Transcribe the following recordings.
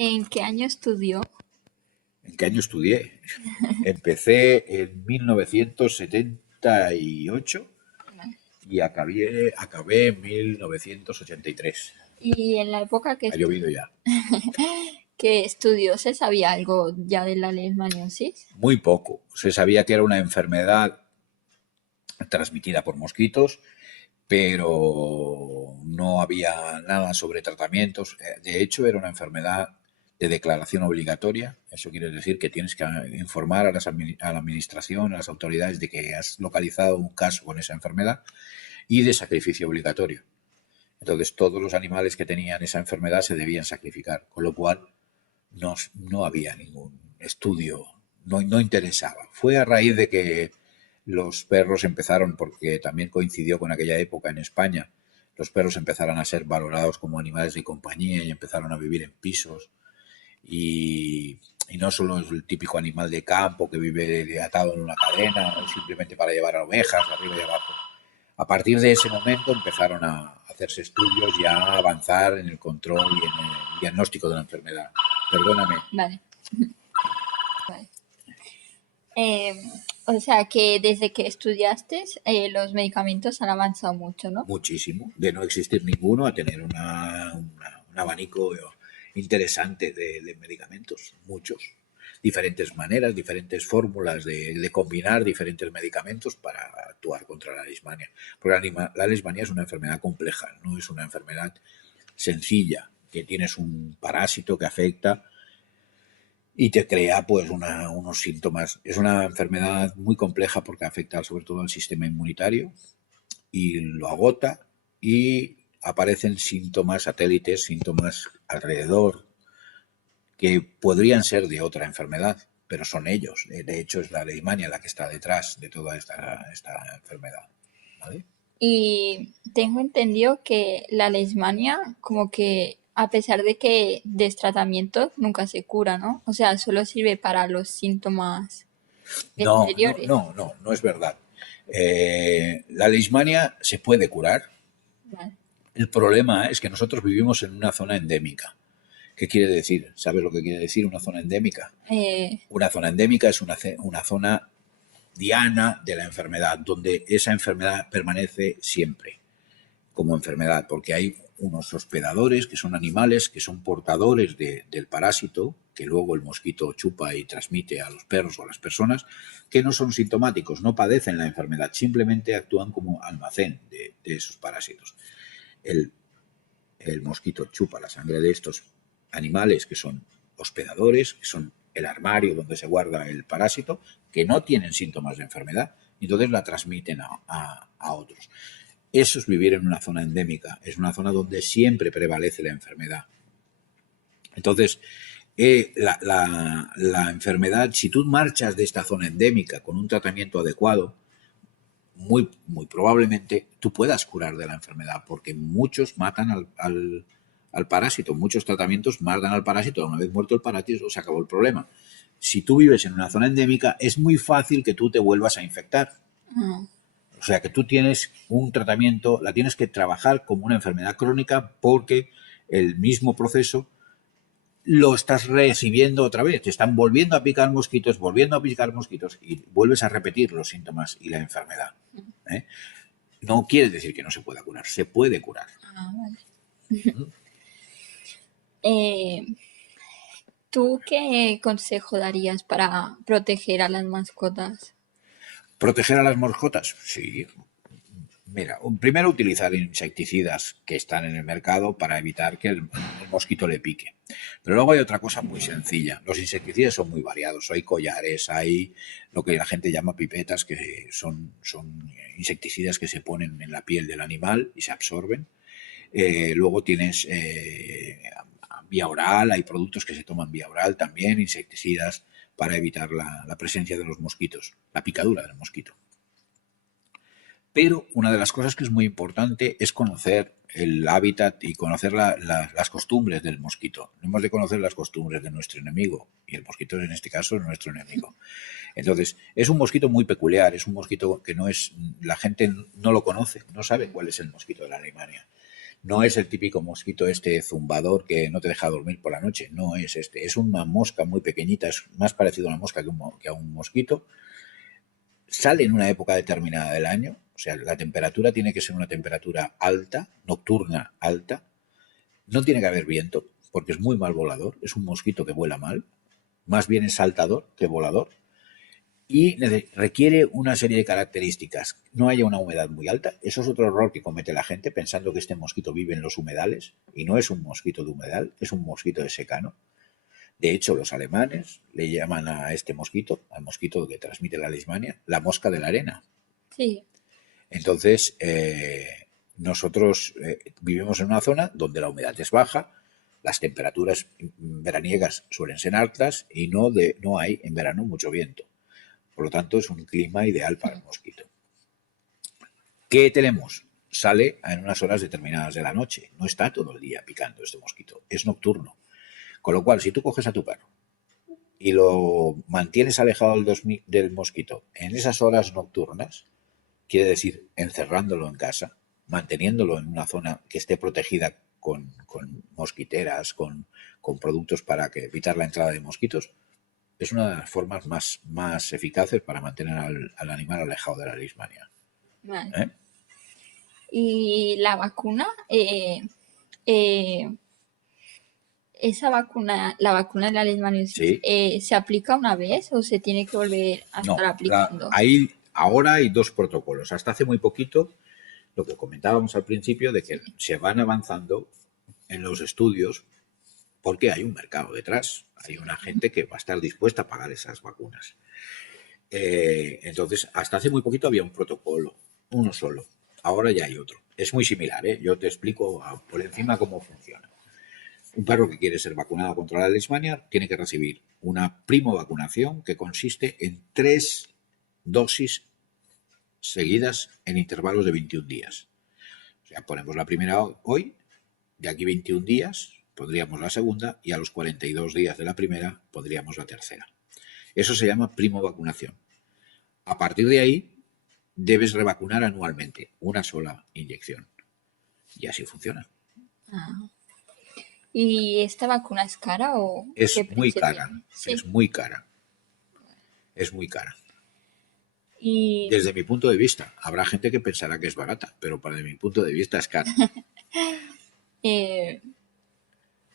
¿En qué año estudió? ¿En qué año estudié? Empecé en 1978 y acabé en 1983. Y en la época Ha llovido ya. que estudió, ¿se sabía algo ya de la leishmaniosis? Muy poco. Se sabía que era una enfermedad transmitida por mosquitos, pero no había nada sobre tratamientos. De hecho, era una enfermedad de declaración obligatoria. Eso quiere decir que tienes que informar a a la administración, a las autoridades de que has localizado un caso con esa enfermedad, y de sacrificio obligatorio. Entonces, todos los animales que tenían esa enfermedad se debían sacrificar, con lo cual no había ningún estudio, no interesaba. Fue a raíz de que los perros empezaron, porque también coincidió con aquella época en España, los perros empezaron a ser valorados como animales de compañía y empezaron a vivir en pisos. Y no solo es el típico animal de campo que vive atado en una cadena o simplemente para llevar a ovejas arriba y abajo. A partir de ese momento empezaron a hacerse estudios y a avanzar en el control y en el diagnóstico de la enfermedad. Perdóname. Vale. Vale. Eh, o sea que desde que estudiaste, los medicamentos han avanzado mucho, ¿no? Muchísimo. De no existir ninguno a tener un abanico interesante de medicamentos. Muchos. Diferentes maneras, diferentes fórmulas de combinar diferentes medicamentos para actuar contra la leishmania. Porque la leishmania es una enfermedad compleja, no es una enfermedad sencilla, que tienes un parásito que afecta y te crea pues unos síntomas. Es una enfermedad muy compleja porque afecta sobre todo al sistema inmunitario y lo agota, y aparecen síntomas satélites, síntomas alrededor que podrían ser de otra enfermedad, pero son ellos. De hecho, es la leishmania la que está detrás de toda esta enfermedad. ¿Vale? Y tengo entendido que la leishmania, como que a pesar de que des tratamiento, nunca se cura, ¿no? O sea, solo sirve para los síntomas exteriores. No es verdad. La leishmania se puede curar. Vale. El problema es que nosotros vivimos en una zona endémica. ¿Qué quiere decir? ¿Sabes lo que quiere decir una zona endémica? Eh, Una zona endémica es una zona diana de la enfermedad, donde esa enfermedad permanece siempre como enfermedad, porque hay unos hospedadores que son animales que son portadores del parásito, que luego el mosquito chupa y transmite a los perros o a las personas, que no son sintomáticos, no padecen la enfermedad, simplemente actúan como almacén de esos parásitos. El, el mosquito chupa la sangre de estos animales que son hospedadores, que son el armario donde se guarda el parásito, que no tienen síntomas de enfermedad, y entonces la transmiten a otros. Eso es vivir en una zona endémica, es una zona donde siempre prevalece la enfermedad. Entonces, la enfermedad, si tú marchas de esta zona endémica con un tratamiento adecuado, muy probablemente tú puedas curar de la enfermedad, porque muchos matan al parásito, muchos tratamientos matan al parásito, una vez muerto el parásito se acabó el problema. Si tú vives en una zona endémica, es muy fácil que tú te vuelvas a infectar. O sea que tú tienes un tratamiento, la tienes que trabajar como una enfermedad crónica, porque el mismo proceso lo estás recibiendo otra vez. Te están volviendo a picar mosquitos, y vuelves a repetir los síntomas y la enfermedad. ¿Eh? No quiere decir que no se pueda curar, se puede curar. vale. Eh, ¿Tú qué consejo darías para proteger a las mascotas? ¿Proteger a las mascotas? Sí. Mira, primero utilizar insecticidas que están en el mercado para evitar que el mosquito le pique. Pero luego hay otra cosa muy sencilla. Los insecticidas son muy variados. Hay collares, hay lo que la gente llama pipetas, que son insecticidas que se ponen en la piel del animal y se absorben. Luego tienes vía oral, hay productos que se toman vía oral también, insecticidas para evitar la presencia de los mosquitos, la picadura del mosquito. Pero una de las cosas que es muy importante es conocer el hábitat y conocer las costumbres del mosquito. Hemos de conocer las costumbres de nuestro enemigo, y el mosquito en este caso es nuestro enemigo. Entonces, es un mosquito muy peculiar, es un mosquito que no es, la gente no lo conoce, no sabe cuál es el mosquito de la leishmania. No es el típico mosquito este zumbador que no te deja dormir por la noche. No es este. Es una mosca muy pequeñita, es más parecido a una mosca que a un mosquito. Sale en una época determinada del año. O sea, la temperatura tiene que ser una temperatura alta, nocturna alta. No tiene que haber viento, porque es muy mal volador. Es un mosquito que vuela mal. Más bien es saltador que volador. Y requiere una serie de características. No haya una humedad muy alta. Eso es otro error que comete la gente pensando que este mosquito vive en los humedales y no es un mosquito de humedal, es un mosquito de secano. De hecho, los alemanes le llaman a este mosquito, al mosquito que transmite la leishmania, la mosca de la arena. Sí. Entonces, nosotros vivimos en una zona donde la humedad es baja, las temperaturas veraniegas suelen ser altas y no hay en verano mucho viento. Por lo tanto, es un clima ideal para el mosquito. ¿Qué tenemos? Sale en unas horas determinadas de la noche. No está todo el día picando este mosquito. Es nocturno. Con lo cual, si tú coges a tu perro y lo mantienes alejado del mosquito en esas horas nocturnas, quiere decir encerrándolo en casa, manteniéndolo en una zona que esté protegida con mosquiteras, con productos para evitar la entrada de mosquitos, es una de las formas más eficaces para mantener al animal alejado de la leishmania. Vale. ¿Eh? Y la vacuna, eh, esa vacuna, la vacuna de la leishmaniasis, Sí. ¿se aplica una vez o se tiene que volver a No. estar aplicando? Ahora hay dos protocolos. Hasta hace muy poquito, lo que comentábamos al principio, de que Sí. se van avanzando en los estudios porque hay un mercado detrás. Hay una gente que va a estar dispuesta a pagar esas vacunas. Entonces, hasta hace muy poquito había un protocolo, uno solo. Ahora ya hay otro. Es muy similar, ¿eh? Yo te explico por encima cómo funciona. Un perro que quiere ser vacunado contra la leishmania tiene que recibir una primovacunación que consiste en 3 dosis seguidas en intervalos de 21 días. O sea, ponemos la primera hoy, de aquí 21 días pondríamos la segunda y a los 42 días de la primera pondríamos la tercera. Eso se llama primovacunación. A partir de ahí debes revacunar anualmente, una sola inyección. Y así funciona. Ah. ¿Y esta vacuna es cara o qué Es muy precio cara, tiene? es Sí. muy cara, es muy cara. Y Desde mi punto de vista, habrá gente que pensará que es barata, pero para mi punto de vista es cara. eh,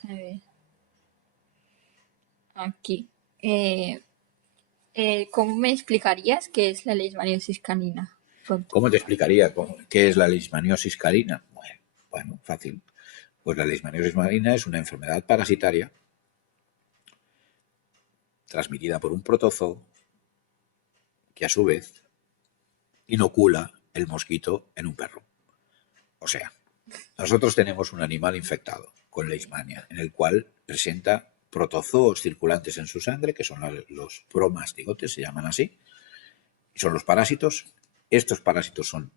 a ver, aquí. Eh, ¿Cómo me explicarías qué es la leishmaniasis canina? Pronto. ¿Cómo te explicaría qué es la leishmaniosis canina? Bueno, fácil. Pues la leishmaniosis canina es una enfermedad parasitaria transmitida por un protozoo que a su vez inocula el mosquito en un perro. O sea, nosotros tenemos un animal infectado con leishmania, en el cual presenta protozoos circulantes en su sangre, que son los promastigotes, se llaman así, y son los parásitos. Estos parásitos son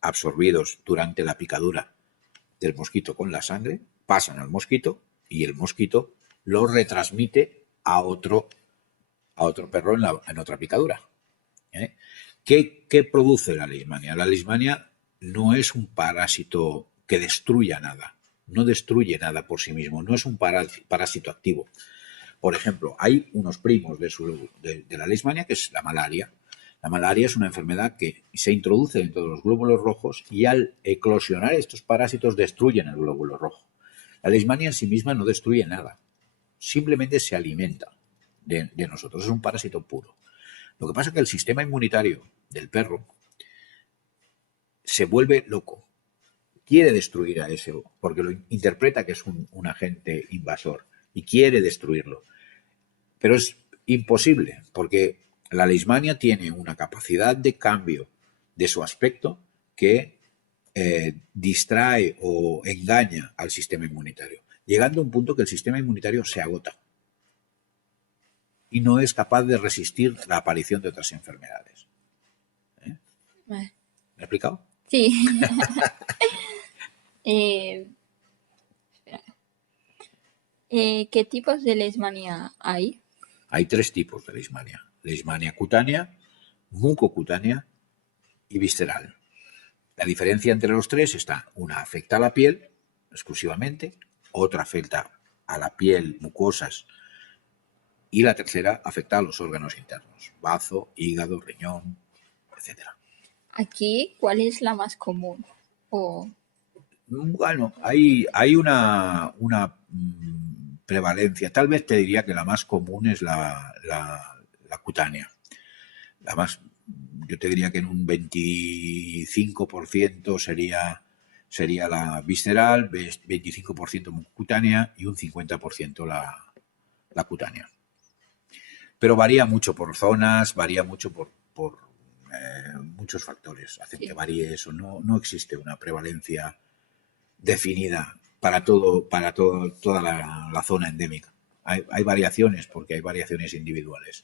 absorbidos durante la picadura del mosquito con la sangre, pasan al mosquito y el mosquito lo retransmite a otro perro en otra picadura. ¿Eh? ¿Qué produce la leishmania? La leishmania no es un parásito que destruya nada, no destruye nada por sí mismo, no es un parásito activo. Por ejemplo, hay unos primos de la leishmania que es la malaria. La malaria es una enfermedad que se introduce dentro de los glóbulos rojos y al eclosionar estos parásitos destruyen el glóbulo rojo. La leishmania en sí misma no destruye nada, simplemente se alimenta de nosotros, es un parásito puro. Lo que pasa es que el sistema inmunitario del perro se vuelve loco, quiere destruir a ese, porque lo interpreta que es un agente invasor y quiere destruirlo. Pero es imposible, porque la leishmania tiene una capacidad de cambio de su aspecto que distrae o engaña al sistema inmunitario, llegando a un punto que el sistema inmunitario se agota y no es capaz de resistir la aparición de otras enfermedades. ¿Eh? Vale. ¿Me he explicado? Sí. Eh, ¿Qué tipos de leishmania hay? Hay 3 tipos de leishmania. Leishmania cutánea, mucocutánea y visceral. La diferencia entre los 3 está, una afecta a la piel exclusivamente, otra afecta a la piel, mucosas, y la tercera afecta a los órganos internos, bazo, hígado, riñón, etcétera. Aquí, ¿cuál es la más común? O, Bueno, hay una prevalencia. Tal vez te diría que la más común es la cutánea. La más, yo te diría que en un 25% sería la visceral, 25% cutánea y un 50% la cutánea. Pero varía mucho por zonas, varía mucho por muchos factores. Hacen que sí. varíe eso. No existe una prevalencia definida para toda la zona endémica. Hay variaciones porque hay variaciones individuales.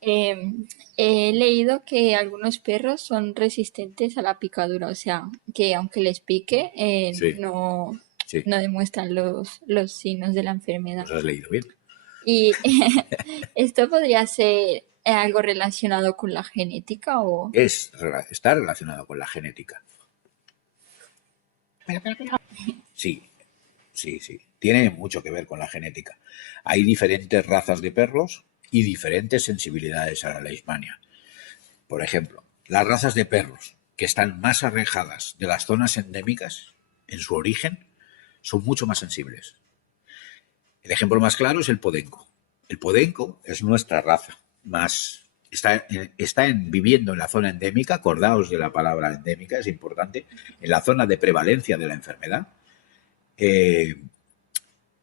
He leído que algunos perros son resistentes a la picadura, o sea, que aunque les pique, Sí, no, sí, no demuestran los signos de la los enfermedad. has leído bien. Y esto podría ser algo relacionado con la genética o... Está relacionado con la genética. Sí, sí, sí. Tiene mucho que ver con la genética. Hay diferentes razas de perros y diferentes sensibilidades a la leishmania. Por ejemplo, las razas de perros que están más alejadas de las zonas endémicas en su origen son mucho más sensibles. El ejemplo más claro es el podenco. El podenco es nuestra raza más... viviendo en la zona endémica, acordaos de la palabra endémica, es importante, en la zona de prevalencia de la enfermedad, eh,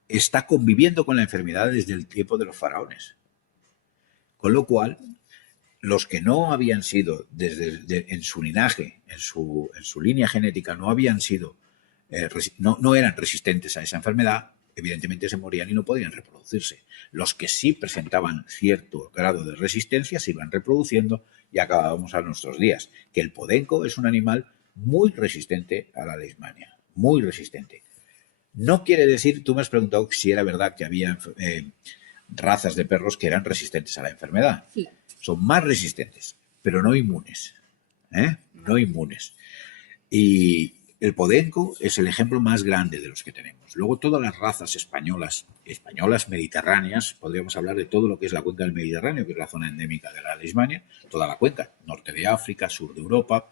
está conviviendo con la enfermedad desde el tiempo de los faraones. Con lo cual, los que no habían sido, en su linaje, en su línea genética, no habían sido, no eran resistentes a esa enfermedad, evidentemente se morían y no podían reproducirse. Los que sí presentaban cierto grado de resistencia se iban reproduciendo y acabábamos a nuestros días. Que el podenco es un animal muy resistente a la leishmania, muy resistente. No quiere decir, tú me has preguntado si era verdad que había razas de perros que eran resistentes a la enfermedad. Sí. Son más resistentes, pero no inmunes. No inmunes. Y el podenco es el ejemplo más grande de los que tenemos. Luego todas las razas españolas mediterráneas, podríamos hablar de todo lo que es la cuenca del Mediterráneo, que es la zona endémica de la leishmania, toda la cuenca, norte de África, sur de Europa,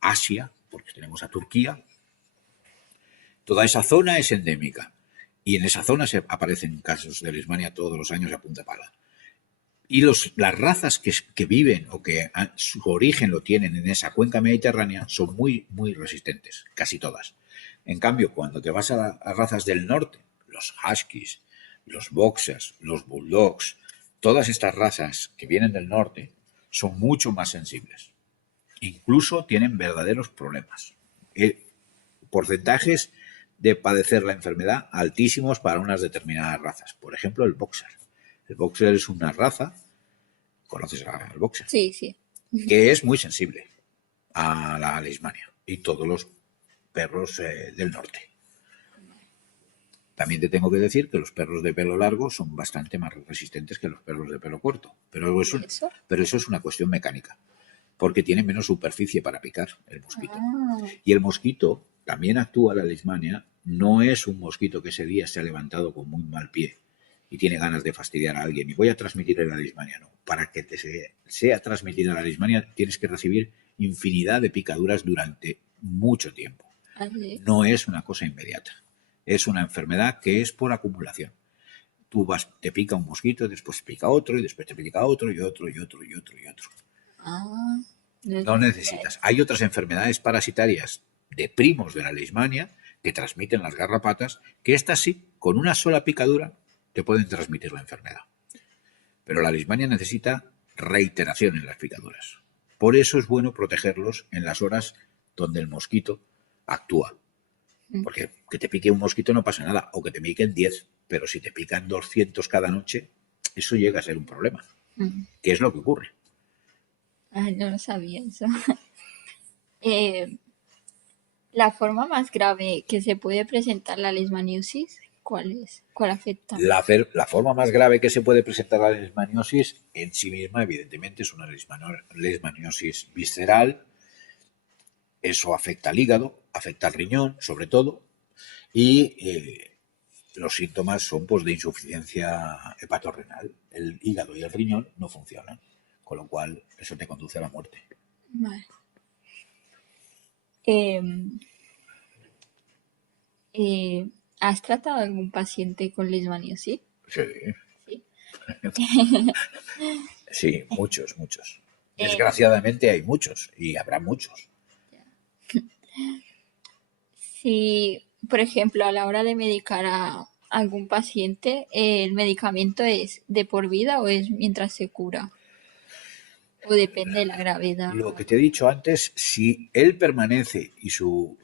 Asia, porque tenemos a Turquía. Toda esa zona es endémica. Y en esa zona se aparecen casos de leishmania todos los años a punta pala. Y las razas que viven o que su origen lo tienen en esa cuenca mediterránea son muy, muy resistentes, casi todas. En cambio, cuando te vas a razas del norte, los huskies, los boxers, los bulldogs, todas estas razas que vienen del norte son mucho más sensibles. Incluso tienen verdaderos problemas. Porcentajes de padecer la enfermedad altísimos para unas determinadas razas. Por ejemplo, el boxer. El boxer es una raza, conoces al boxer, Sí, sí. que es muy sensible a la leishmania y todos los perros del norte. También te tengo que decir que los perros de pelo largo son bastante más resistentes que los perros de pelo corto, ¿Y eso? pero eso es una cuestión mecánica, porque tiene menos superficie para picar el mosquito. Ah, Y el mosquito también actúa la leishmania, no es un mosquito que ese día se ha levantado con muy mal pie y tiene ganas de fastidiar a alguien y voy a transmitirle la leishmania, no. Para que te sea transmitida la leishmania tienes que recibir infinidad de picaduras durante mucho tiempo. así. No es una cosa inmediata. Es una enfermedad que es por acumulación. Tú te pica un mosquito, después te pica otro, y después te pica otro, y otro, y otro, y otro, y otro. Ah, no No sabía necesitas. eso. Hay otras enfermedades parasitarias de primos de la leishmania que transmiten las garrapatas, que estas sí, con una sola picadura, te pueden transmitir la enfermedad. Pero la leishmania necesita reiteración en las picaduras. Por eso es bueno protegerlos en las horas donde el mosquito actúa. Mm, Porque que te pique un mosquito no pasa nada, o que te piquen 10, pero si te pican 200 cada noche, eso llega a ser un problema. mm. ¿Qué es lo que ocurre? Ah, no lo sabía eso. Eh, la forma más grave que se puede presentar la leishmaniosis, ¿cuál es? ¿Cuál afecta más? La forma más grave que se puede presentar la leishmaniosis en sí misma, evidentemente, es una leishmaniosis visceral. Eso afecta al hígado, afecta al riñón, sobre todo, y los síntomas son pues de insuficiencia hepatorrenal. El hígado y el riñón no funcionan, con lo cual eso te conduce a la muerte. Vale. Em, eh, ¿Has tratado a algún paciente con leishmaniasis? Sí, Sí. sí, muchos, muchos. Eh, Desgraciadamente hay muchos y habrá muchos. si, por ejemplo, a la hora de medicar a algún paciente, ¿el medicamento es de por vida o es mientras se cura? ¿O depende de la gravedad? Lo que te he dicho antes, si él permanece y su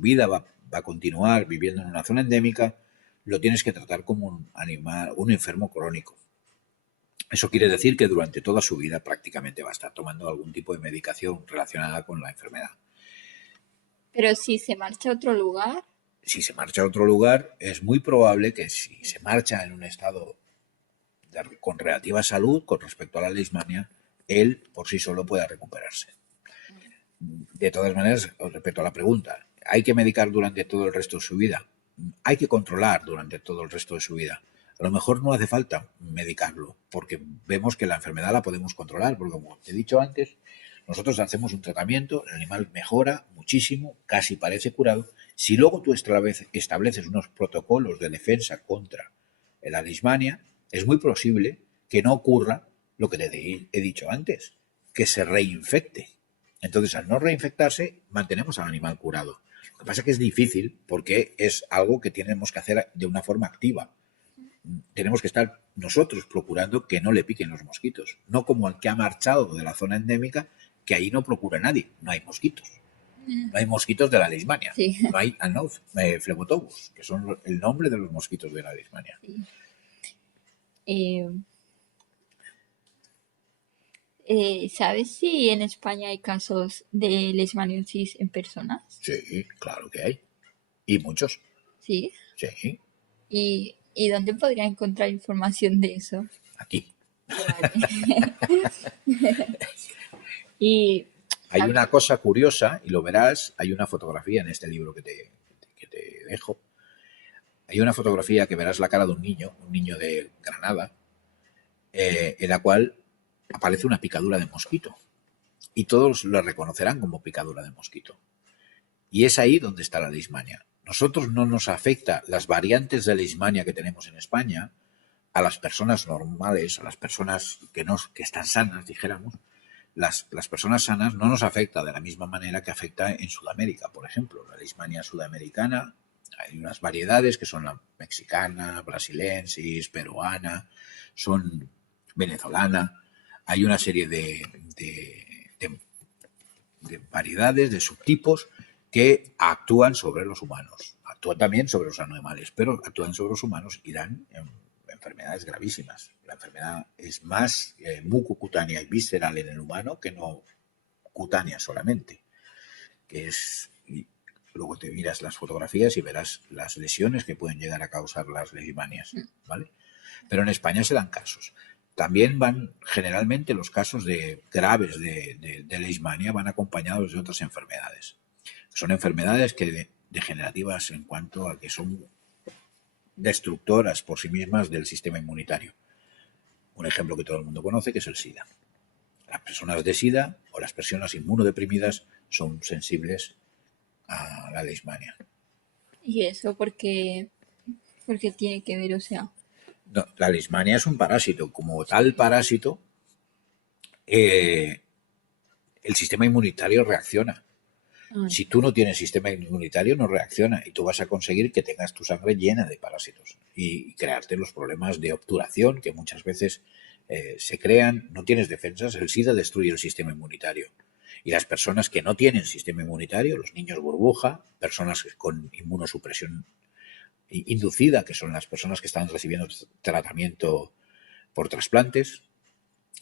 vida va a continuar viviendo en una zona endémica, lo tienes que tratar como un animal, un enfermo crónico. Eso quiere decir que durante toda su vida prácticamente va a estar tomando algún tipo de medicación relacionada con la enfermedad. Pero si se marcha a otro lugar, Si se marcha a otro lugar, es muy probable que si se marcha en un estado con relativa salud con respecto a la leishmania, él por sí solo pueda recuperarse. De todas maneras, respecto a la pregunta, ¿hay que medicar durante todo el resto de su vida? Hay que controlar durante todo el resto de su vida. A lo mejor no hace falta medicarlo, porque vemos que la enfermedad la podemos controlar, porque como te he dicho antes, nosotros hacemos un tratamiento, el animal mejora muchísimo, casi parece curado. Si luego tú estableces unos protocolos de defensa contra la leishmania, es muy posible que no ocurra lo que te he dicho antes, que se reinfecte. Entonces, al no reinfectarse, mantenemos al animal curado. Lo que pasa es que es difícil porque es algo que tenemos que hacer de una forma activa. Tenemos que estar nosotros procurando que no le piquen los mosquitos. No como al que ha marchado de la zona endémica, que ahí no procura nadie. No hay mosquitos. No hay mosquitos de la leishmania. sí. No hay Phlebotomus, que son el nombre de los mosquitos de la leishmania. Sí. Eh, ¿Sabes si en España hay casos de leishmaniasis en personas? Sí, claro que hay. Y muchos. Sí. Sí, ¿Y dónde podría encontrar información de eso? aquí. Vale. Y, Hay ¿sabes? una cosa curiosa, y lo verás, hay una fotografía en este libro que te dejo. Hay una fotografía que verás la cara de un niño de Granada, en la cual aparece una picadura de mosquito. Y todos lo reconocerán como picadura de mosquito. Y es ahí donde está la leishmania. Nosotros no nos afecta las variantes de leishmania que tenemos en España a las personas normales, a las personas que están sanas, dijéramos. Las personas sanas no nos afecta de la misma manera que afecta en Sudamérica, por ejemplo. La leishmania sudamericana, hay unas variedades que son la mexicana, brasilensis, peruana, son venezolana. Hay una serie de variedades, de subtipos que actúan sobre los humanos. Actúan también sobre los animales, pero actúan sobre los humanos y dan enfermedades gravísimas. La enfermedad es más mucocutánea y visceral en el humano que no cutánea solamente. Que es, y luego te miras las fotografías y verás las lesiones que pueden llegar a causar las leishmanias, ¿vale? Pero en España se dan casos. También van, generalmente, los casos graves de leishmania van acompañados de otras enfermedades. Son enfermedades degenerativas en cuanto a que son destructoras por sí mismas del sistema inmunitario. Un ejemplo que todo el mundo conoce, que es el SIDA. Las personas de SIDA o las personas inmunodeprimidas son sensibles a la leishmania. ¿Y eso porque tiene que ver? O sea, No, la leishmania es un parásito. Como tal parásito, eh, el sistema inmunitario reacciona. ah, Si tú no tienes sistema inmunitario, no reacciona y tú vas a conseguir que tengas tu sangre llena de parásitos y crearte los problemas de obturación que muchas veces se crean. No tienes defensas, el SIDA destruye el sistema inmunitario. Y las personas que no tienen sistema inmunitario, los niños burbuja, personas con inmunosupresión inducida, que son las personas que están recibiendo tratamiento por trasplantes,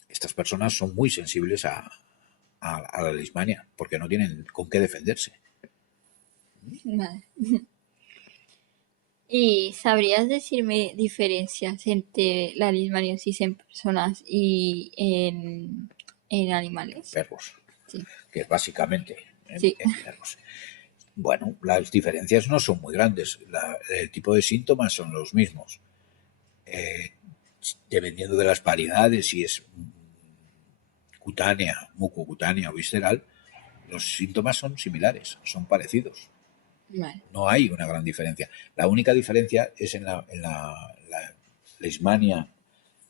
estas personas son muy sensibles a la leishmania porque no tienen con qué defenderse. vale. ¿Y sabrías decirme diferencias entre la leishmaniasis en personas y en animales? Perros, Sí, que es básicamente sí. en perros. Bueno, las diferencias no son muy grandes. El tipo de síntomas son los mismos. Eh, Dependiendo de las variedades, si es cutánea, mucocutánea o visceral, los síntomas son similares, son parecidos. Vale. No hay una gran diferencia. La única diferencia es en la leishmania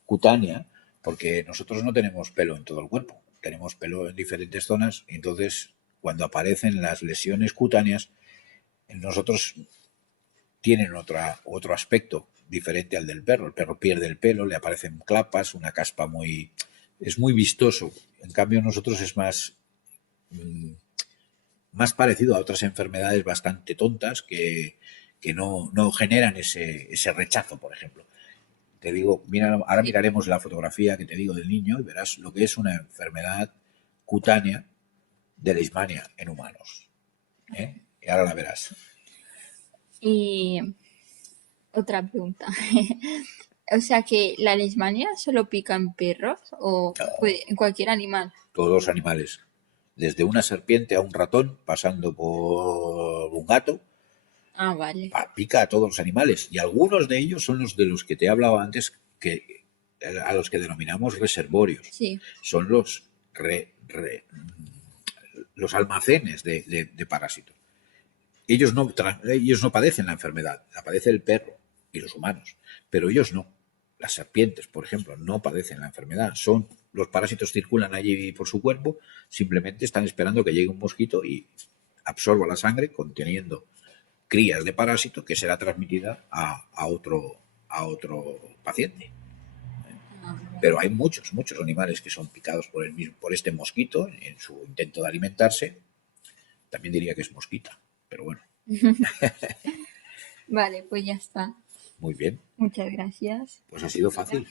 cutánea, porque nosotros no tenemos pelo en todo el cuerpo, tenemos pelo en diferentes zonas, y entonces cuando aparecen las lesiones cutáneas, en nosotros tienen otro aspecto diferente al del perro. El perro pierde el pelo, le aparecen clapas, una caspa muy... es muy vistoso. En cambio, nosotros es más parecido a otras enfermedades bastante tontas que no generan ese rechazo, por ejemplo. Te digo, mira, ahora Sí. miraremos la fotografía que te digo del niño y verás lo que es una enfermedad cutánea de leishmania en humanos. ¿Eh? Y ahora la verás. Y otra pregunta. O sea que la leishmania solo pica en perros o puede en cualquier animal. Todos los animales, desde una serpiente a un ratón, pasando por un gato, Ah, vale. pica a todos los animales. Y algunos de ellos son los de los que te he hablado antes, a los que denominamos reservorios. Sí. Son los almacenes de parásitos. Ellos no padecen la enfermedad, la padece el perro y los humanos, pero ellos no. Las serpientes, por ejemplo, no padecen la enfermedad. Los parásitos circulan allí por su cuerpo, simplemente están esperando que llegue un mosquito y absorba la sangre conteniendo crías de parásito que será transmitida a otro paciente. Ah, Pero hay muchos animales que son picados por este mosquito en su intento de alimentarse. También diría que es mosquita, pero bueno, vale, pues ya está. muy bien. Muchas gracias. Pues ha sido fácil.